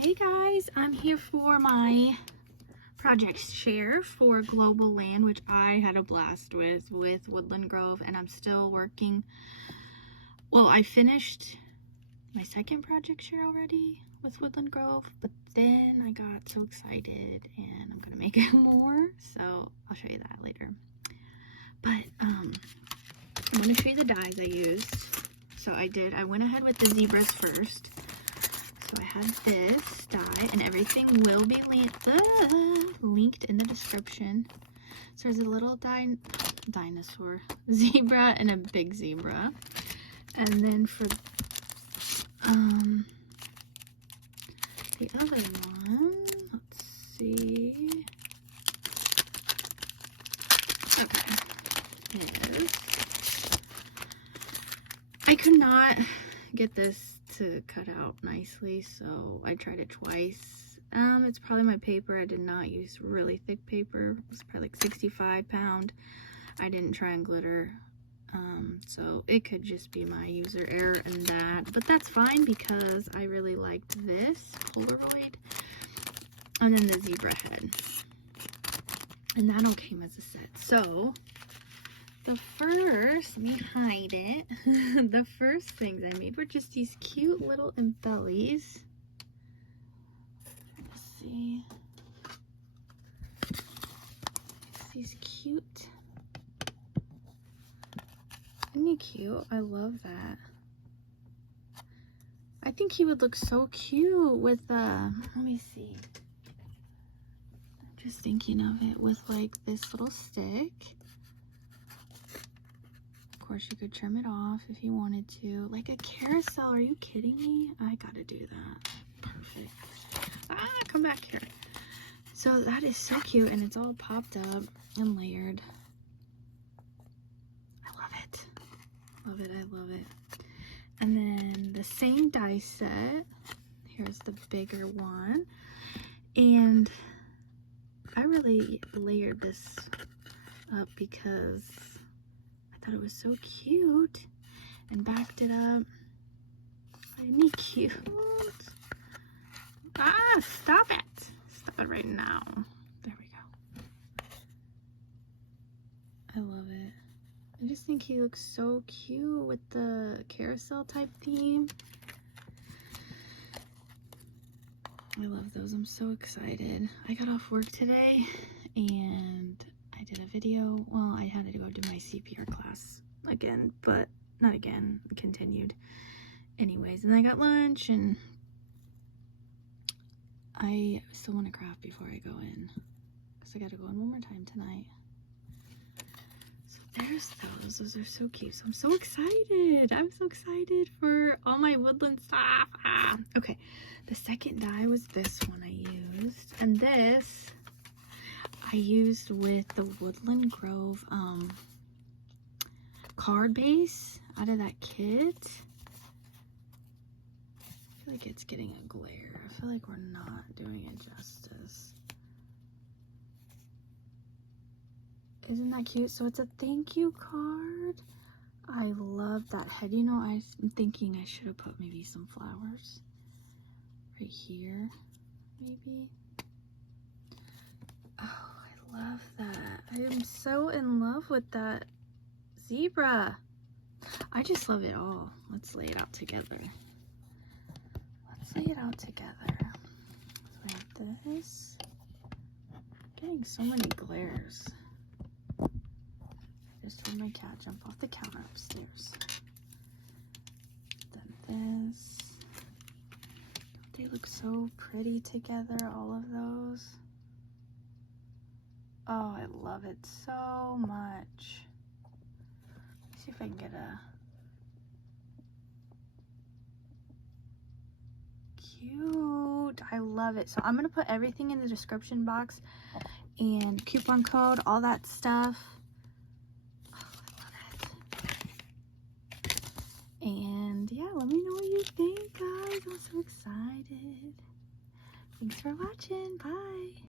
Hey guys, I'm here for my project share for Globeland, which I had a blast with Woodland Grove, and I'm still working. Well, I finished my second project share already with Woodland Grove, but then I got so excited and I'm gonna make more, so I'll show you that later. But I'm gonna show you the dyes I used. So I went ahead with the zebras first. So I had this dye, and everything will be linked in the description. So there's a little dinosaur, zebra, and a big zebra. And then for the other one, let's see. Okay, I could not get this to cut out nicely, so I tried it twice. It's probably my paper. I did not use really thick paper. It was probably like 65 pound. I didn't try and glitter, so it could just be my user error in that, but that's fine because I really liked this Polaroid and then the zebra head, and that all came as a set. So the first, let me hide it. The first things I made were just these cute little embellies. Let's see. It's these cute. Isn't he cute? I love that. I think he would look so cute with let me see. I'm just thinking of it with like this little stick. Of course, you could trim it off if you wanted to. Like a carousel, are you kidding me? I gotta do that. Perfect. Come back here. So that is so cute, and it's all popped up and layered. I love it. Love it, I love it. And then the same die set. Here's the bigger one. And I really layered this up because I thought it was so cute and backed it up. Isn't he cute? Stop it. Stop it right now. There we go. I love it. I just think he looks so cute with the carousel type theme. I love those. I'm so excited. I got off work today and I did a video. Well, I had to go do my CPR class again, but not again, continued. Anyways, and I got lunch, and I still want to craft before I go in, because I got to go in one more time tonight. So there's those. Those are so cute. So I'm so excited. I'm so excited for all my woodland stuff. Okay, the second die was this one I used, and this I used with the Woodland Grove card base out of that kit. I feel like it's getting a glare. I feel like we're not doing it justice. Isn't that cute? So it's a thank you card. I love that head. You know, I'm thinking I should have put maybe some flowers right here, maybe. Oh, I love that. I am so in love with that zebra. I just love it all. Let's lay it out together. Let's lay it out together. So we have this. I'm getting so many glares. I just heard my cat jump off the counter upstairs. Then this. They look so pretty together, all of those. Oh, I love it so much. Let's see if I can get a cute. I love it. So I'm gonna put everything in the description box and coupon code, all that stuff. Oh, I love it. And yeah, let me know what you think, guys. I'm so excited. Thanks for watching. Bye.